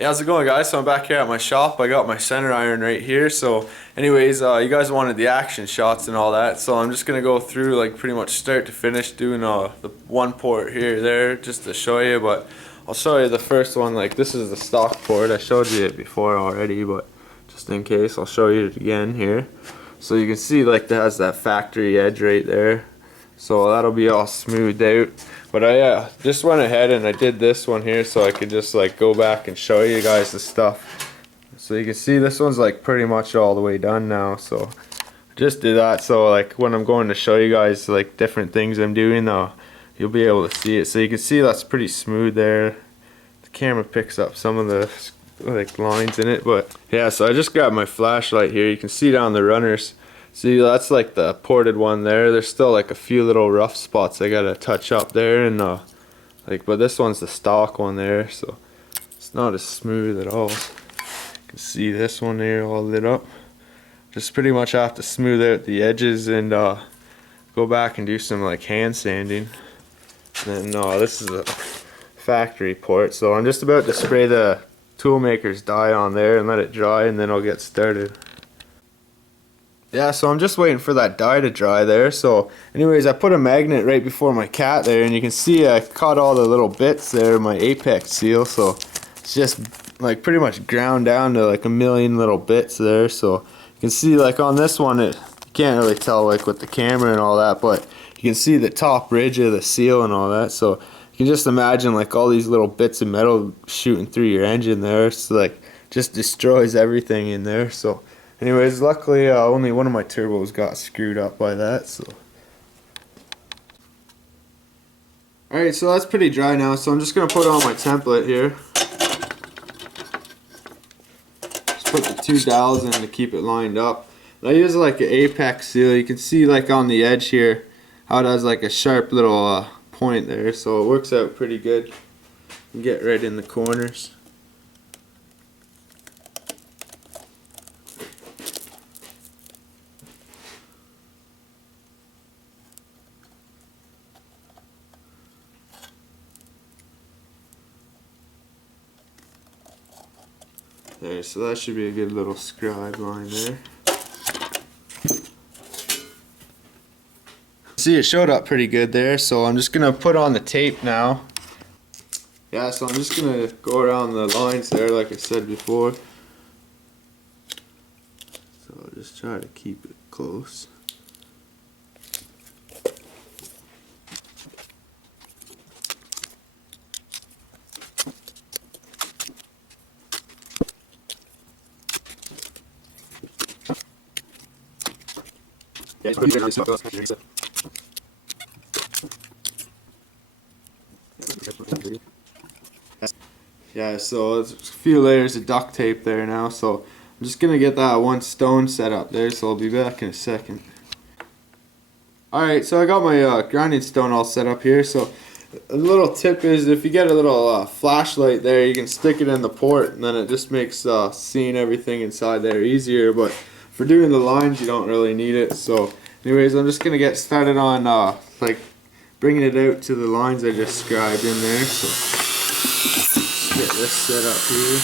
Hey, how's it going, guys? So I'm back here at my shop. I got my center iron right here. So anyways, you guys wanted the action shots and all that, so I'm just gonna go through like pretty much start to finish doing the one port here there just to show you. But I'll show you the first one. Like, this is the stock port. I showed you it before already, but just in case I'll show you it again here. So you can see like that has that factory edge right there, so that'll be all smoothed out. But I just went ahead and I did this one here so I could just like go back and show you guys the stuff. So you can see this one's like pretty much all the way done now. So I just did that, so like when I'm going to show you guys like different things I'm doing, you'll be able to see it. So you can see that's pretty smooth there. The camera picks up some of the like lines in it, but yeah. So I just got my flashlight here. You can see down the runners. See, that's like the ported one there. There's still like a few little rough spots I gotta touch up there, and but this one's the stock one there, so it's not as smooth at all. You can see this one here all lit up. Just pretty much have to smooth out the edges and go back and do some like hand sanding. And then this is a factory port, so I'm just about to spray the toolmaker's dye on there and let it dry, and then I'll get started. Yeah, so I'm just waiting for that dye to dry there. So anyways, I put a magnet right before my cat there, and you can see I caught all the little bits there, my apex seal. So it's just like pretty much ground down to like a million little bits there. So you can see like on this one, you can't really tell like with the camera and all that, but you can see the top ridge of the seal and all that. So you can just imagine like all these little bits of metal shooting through your engine there. So like just destroys everything in there. So anyways, luckily only one of my turbos got screwed up by that. So alright, so that's pretty dry now, so I'm just going to put on my template here. Just put the two dowels in to keep it lined up. I use like an apex seal. You can see like on the edge here how it has like a sharp little point there, so it works out pretty good. You can get right in the corners. There, so that should be a good little scribe line there. See, it showed up pretty good there, so I'm just gonna put on the tape now. Yeah, so I'm just gonna go around the lines there like I said before. So I'll just try to keep it close. Yeah, so there's a few layers of duct tape there now, so I'm just gonna get that one stone set up there, so I'll be back in a second. Alright, so I got my grinding stone all set up here. So a little tip is if you get a little flashlight there, you can stick it in the port, and then it just makes seeing everything inside there easier. But for doing the lines, you don't really need it. So anyways, I'm just gonna get started on like bringing it out to the lines I just scribed in there. So let's get this set up here.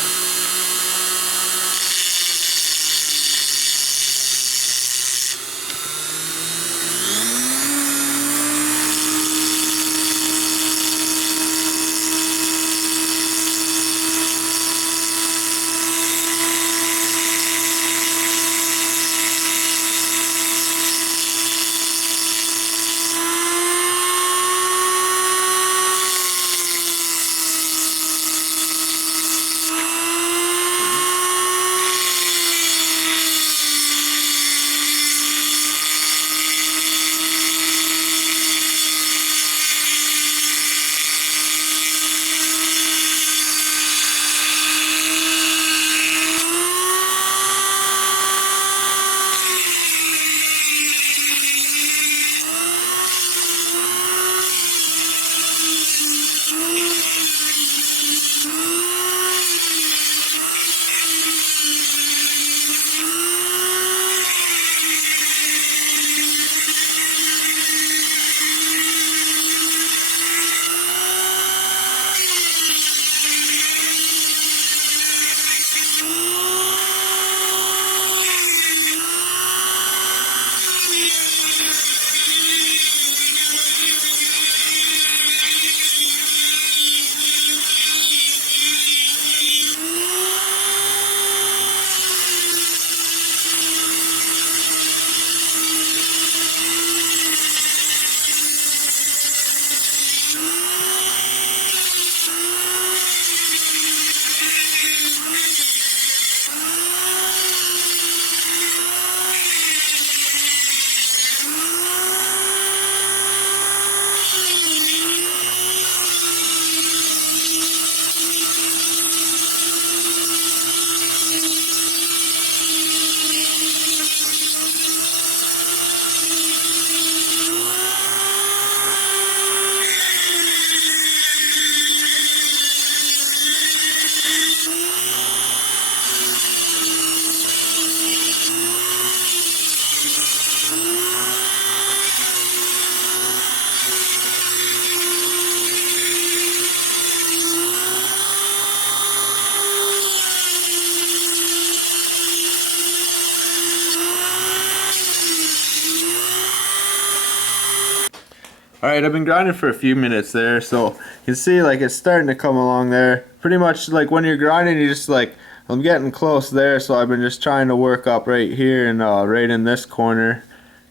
Alright, I've been grinding for a few minutes there, so you can see like it's starting to come along there. Pretty much like when you're grinding, you just like, I'm getting close there, so I've been just trying to work up right here and right in this corner.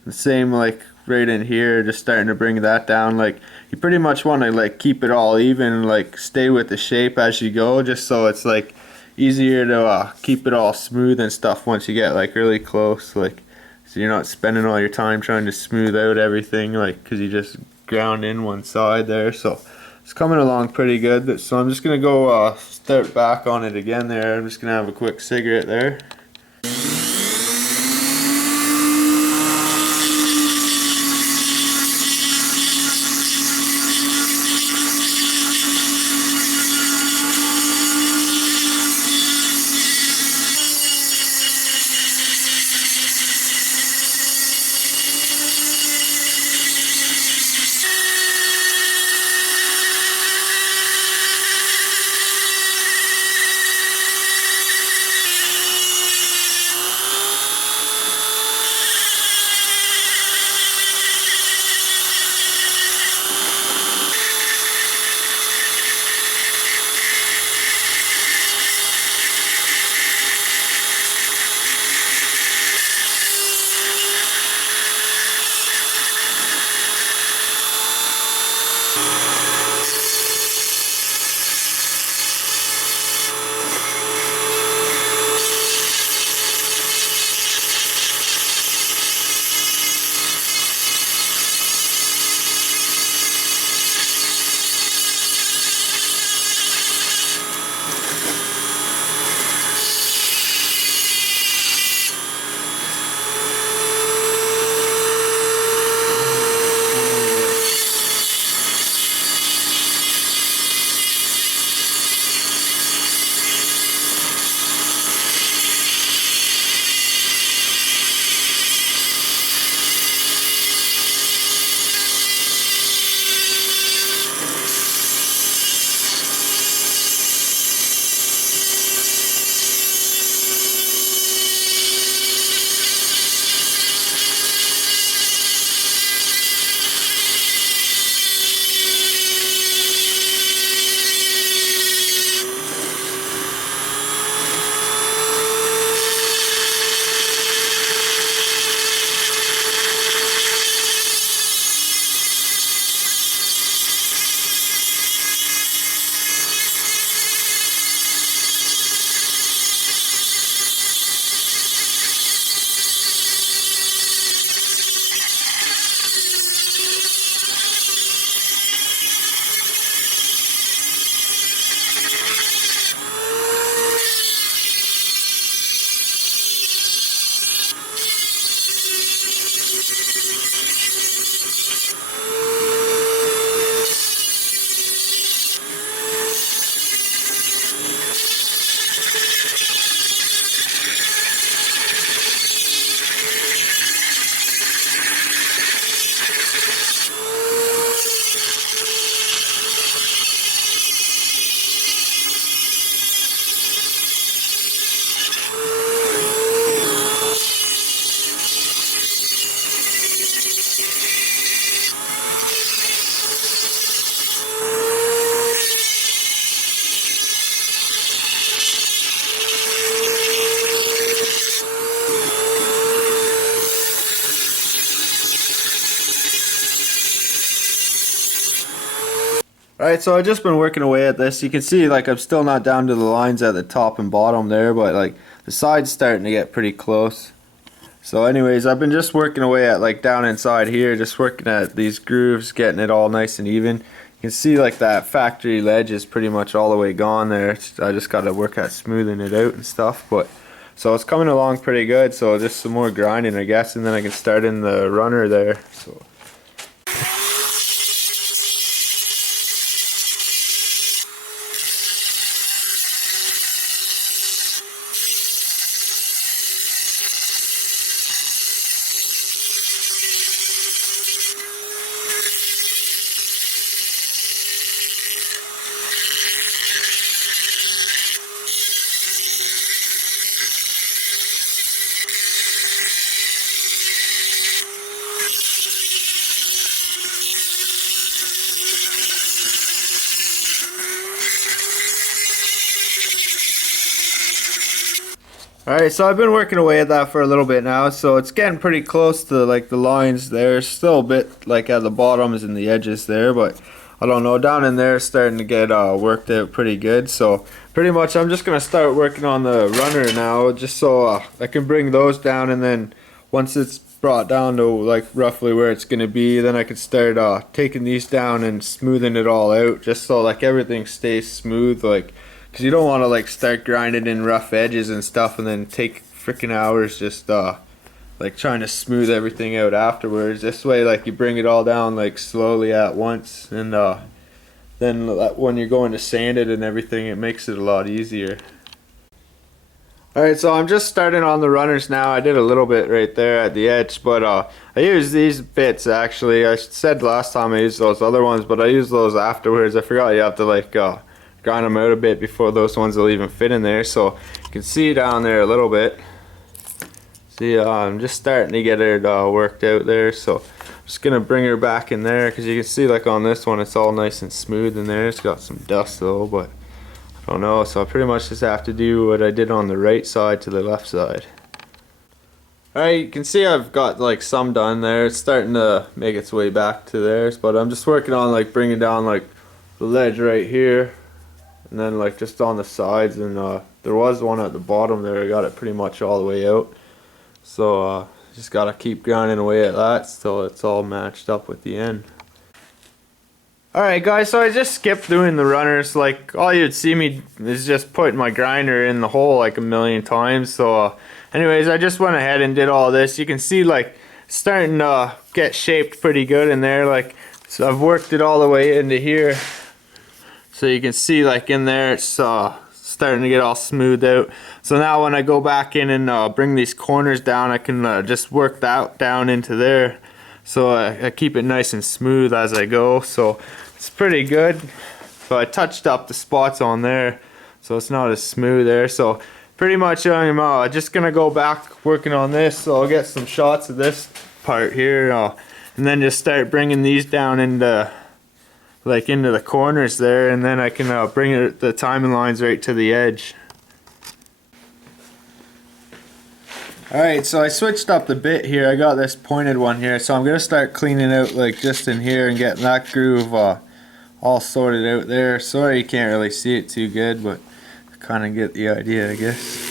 The same like right in here, just starting to bring that down. Like you pretty much want to like keep it all even, like stay with the shape as you go, just so it's like easier to keep it all smooth and stuff once you get like really close. Like so you're not spending all your time trying to smooth out everything, like because you just ground in one side there. So it's coming along pretty good. So I'm just gonna go start back on it again there. I'm just gonna have a quick cigarette there. Alright, so I've just been working away at this. You can see like I'm still not down to the lines at the top and bottom there, but like the side's starting to get pretty close. So anyways, I've been just working away at like down inside here, just working at these grooves, getting it all nice and even. You can see like that factory ledge is pretty much all the way gone there. I just got to work at smoothing it out and stuff, but so it's coming along pretty good. So just some more grinding, I guess, and then I can start in the runner there. So Alright, so I've been working away at that for a little bit now, so it's getting pretty close to like the lines there. Still a bit like at the bottoms and the edges there, but I don't know, down in there it's starting to get worked out pretty good. So pretty much I'm just going to start working on the runner now, just so I can bring those down, and then once it's brought down to like roughly where it's going to be, then I can start taking these down and smoothing it all out, just so like everything stays smooth, like, because you don't want to like start grinding in rough edges and stuff and then take freaking hours just like trying to smooth everything out afterwards. This way like you bring it all down like slowly at once, and then when you're going to sand it and everything, it makes it a lot easier. Alright, so I'm just starting on the runners now. I did a little bit right there at the edge, but I used these bits actually. I said last time I used those other ones, but I used those afterwards. I forgot you have to like grind them out a bit before those ones will even fit in there. So you can see down there a little bit. See, I'm just starting to get it worked out there. So I'm just gonna bring her back in there, because you can see like on this one it's all nice and smooth in there. It's got some dust though, but I don't know. So I pretty much just have to do what I did on the right side to the left side. Alright, you can see I've got like some done there. It's starting to make its way back to theirs, but I'm just working on like bringing down like the ledge right here, and then like just on the sides, and there was one at the bottom there. I got it pretty much all the way out, so just gotta keep grinding away at that till it's all matched up with the end. Alright guys, so I just skipped doing the runners. Like all you'd see me is just putting my grinder in the hole like a million times. So anyways, I just went ahead and did all this. You can see like starting to get shaped pretty good in there. Like, so I've worked it all the way into here. So you can see like in there it's starting to get all smoothed out. So now when I go back in and bring these corners down, I can just work that down into there. So I keep it nice and smooth as I go. So it's pretty good. So I touched up the spots on there, so it's not as smooth there. So pretty much I'm just gonna go back working on this. So I'll get some shots of this part here, and then just start bringing these down into the corners there, and then I can bring the timing lines right to the edge. Alright, so I switched up the bit here. I got this pointed one here, so I'm going to start cleaning out like just in here and getting that groove all sorted out there. Sorry you can't really see it too good, but I kind of get the idea, I guess.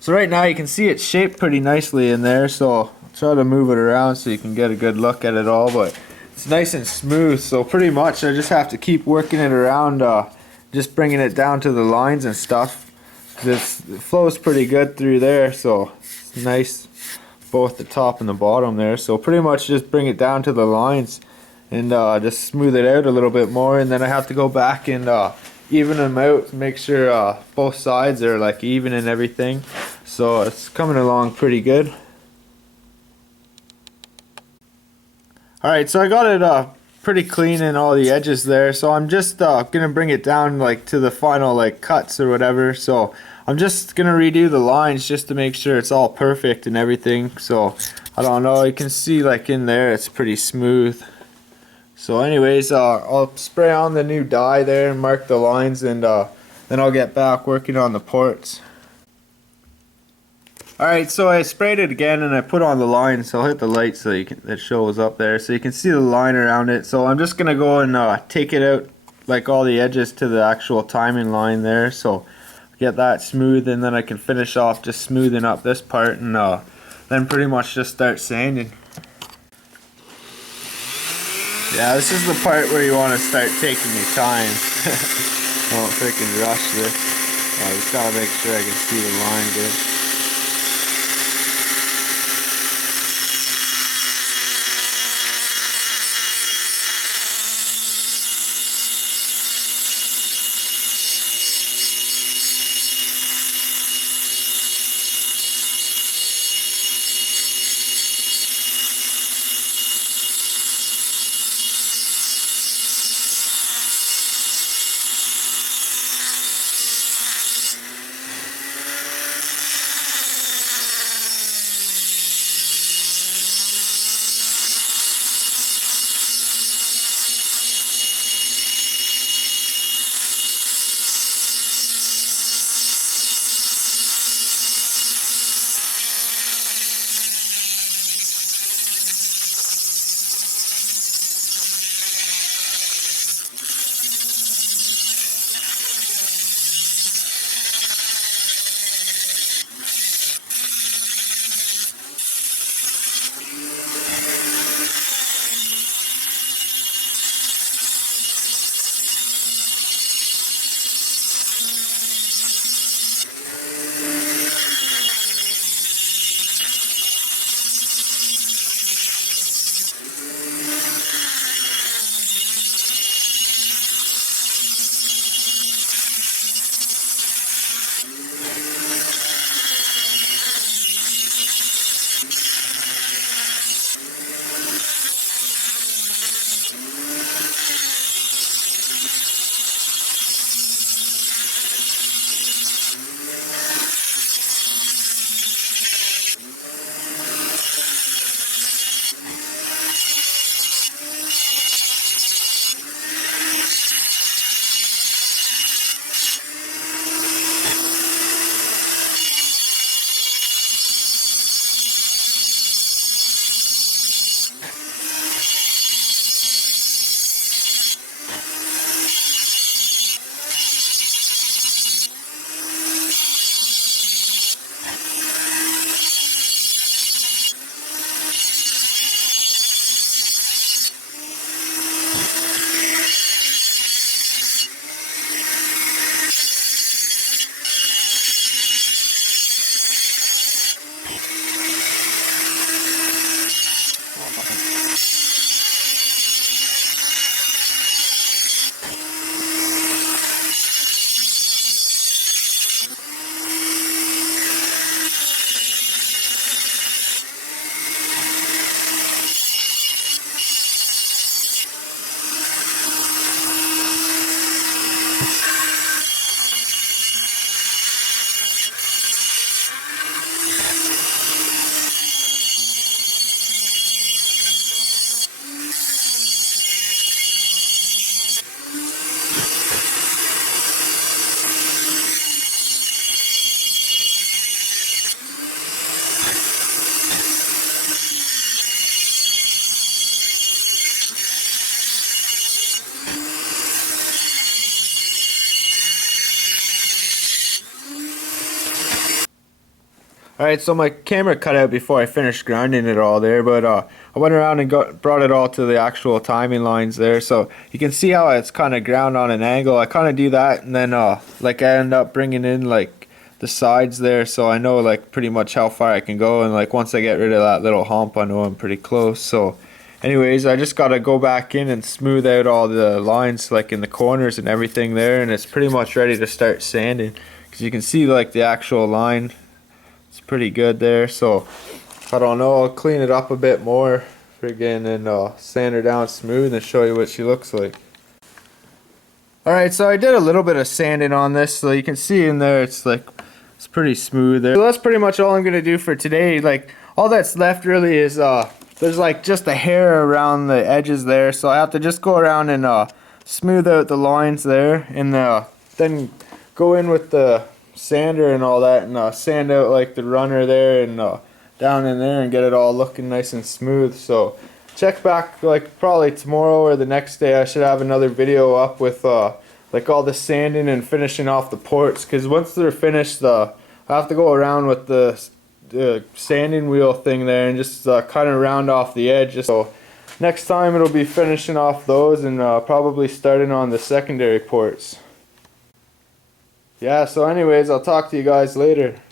So right now you can see it's shaped pretty nicely in there, so I'll try to move it around so you can get a good look at it all, but it's nice and smooth. So pretty much I just have to keep working it around, just bringing it down to the lines and stuff. It flows pretty good through there, so it's nice both the top and the bottom there. So pretty much just bring it down to the lines and just smooth it out a little bit more, and then I have to go back and even them out, make sure both sides are like even and everything. So it's coming along pretty good. Alright, so I got it pretty clean in all the edges there, so I'm just gonna bring it down like to the final like cuts or whatever. So I'm just gonna redo the lines just to make sure it's all perfect and everything. So I don't know, you can see like in there it's pretty smooth. So anyways, I'll spray on the new dye there and mark the lines, and then I'll get back working on the ports. Alright, so I sprayed it again and I put on the line, so I'll hit the light so you can, it shows up there so you can see the line around it. So I'm just going to go and take it out like all the edges to the actual timing line there, so get that smooth, and then I can finish off just smoothing up this part, and then pretty much just start sanding. Yeah, this is the part where you want to start taking your time. Don't freaking rush this. I just gotta make sure I can see the line good. Alright, so my camera cut out before I finished grinding it all there, but I went around and brought it all to the actual timing lines there, so you can see how it's kind of ground on an angle. I kind of do that, and then like I end up bringing in like the sides there, so I know like pretty much how far I can go, and like once I get rid of that little hump, I know I'm pretty close. So anyways, I just gotta go back in and smooth out all the lines like in the corners and everything there, and it's pretty much ready to start sanding, because you can see like the actual line. It's pretty good there, so I don't know, I'll clean it up a bit more friggin' and sand her down smooth and show you what she looks like. Alright, so I did a little bit of sanding on this, so you can see in there it's pretty smooth there. So that's pretty much all I'm gonna do for today. Like all that's left really is there's like just a hair around the edges there, so I have to just go around and smooth out the lines there, and then go in with the sander and all that, and sand out like the runner there and down in there, and get it all looking nice and smooth. So check back like probably tomorrow or the next day. I should have another video up with like all the sanding and finishing off the ports, because once they're finished I have to go around with the sanding wheel thing there and just kind of round off the edge. So next time it'll be finishing off those and probably starting on the secondary ports. Yeah, so anyways, I'll talk to you guys later.